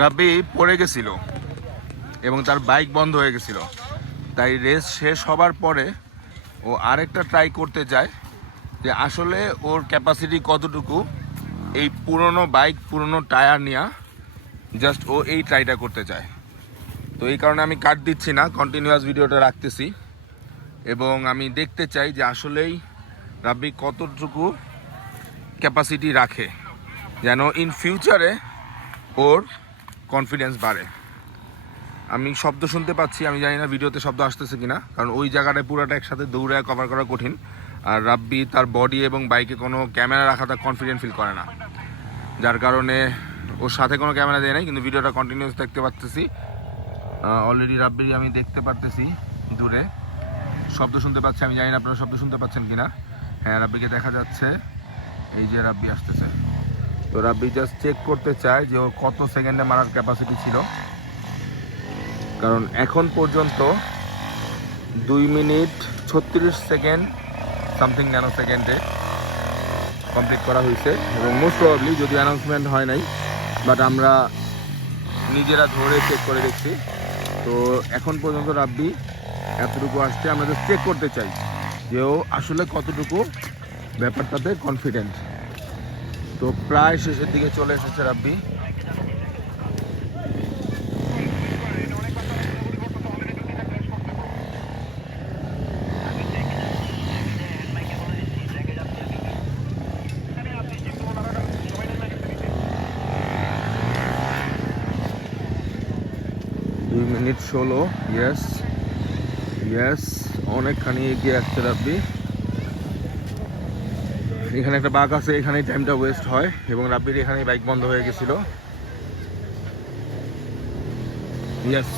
রাব্বি পড়ে গেছিল এবং তার বাইক বন্ধ হয়ে গেছিল, তাই রেস শেষ হবার পরে ও আরেকটা ট্রাই করতে যায় যে আসলে ওর ক্যাপাসিটি কতটুকু এই পুরনো বাইক পুরনো টায়ার নিয়ে জাস্ট ও এই ট্রাইটা করতে চায়। তো এই কারণে আমি কাট দিচ্ছি না, কন্টিনিউয়াস ভিডিওটা রাখতেছি এবং আমি দেখতে চাই যে আসলেই রাব্বি কতটুকু ক্যাপাসিটি রাখে যেন ইন ফিউচারে ওর কনফিডেন্স বাড়ে। আমি শব্দ শুনতে পাচ্ছি, আমি জানি না ভিডিওতে শব্দ আসতেছে কিনা, কারণ ওই জায়গাটায় পুরোটা একসাথে দৌড়ে কভার করা কঠিন। আর রাব্বি তার বডি এবং বাইকে কোনো ক্যামেরা রাখা তার কনফিডেন্ট ফিল করে না, যার কারণে ওর সাথে কোনো ক্যামেরা দেয় নাই। কিন্তু ভিডিওটা কন্টিনিউস দেখতে পারতেছি, অলরেডি রাব্বির আমি দেখতে পারতেছি দূরে শব্দ শুনতে পাচ্ছি। আমি জানি না আপনারা শব্দ শুনতে পাচ্ছেন কিনা। হ্যাঁ, রাব্বিকে দেখা যাচ্ছে, এই যে রাব্বি আসতেছে। তো রাব্বি জাস্ট চেক করতে চায় যে ও কত সেকেন্ডে মারার ক্যাপাসিটি ছিল, কারণ এখন পর্যন্ত 2 মিনিট 36 সেকেন্ড সামথিং ন্যানো সেকেন্ডে কমপ্লিট করা হয়েছে এবং মোস্ট প্রবাবলি, যদি অ্যানাউন্সমেন্ট হয় নাই, বাট আমরা নিজেরা ধরে চেক করে দেখছি, তো এখন পর্যন্ত রাব্বি এতটুকু আসছে। আমরা জাস্ট চেক করতে চাই যে ও আসলে কতটুকু ব্যাপারটাতে কনফিডেন্ট। তো প্রায় শেষের দিকে চলে এসেছে রাব্বি। মিনিট 16, ইয়েস ইয়েস, অনেকখানি এগিয়ে আসছে রাব্বি। এখানে একটা বাঁক আছে, এখানেই টাইমটা ওয়েস্ট হয় এবং রাব্বির এখানেই বাইক বন্ধ হয়ে গেছিল। ইয়েস,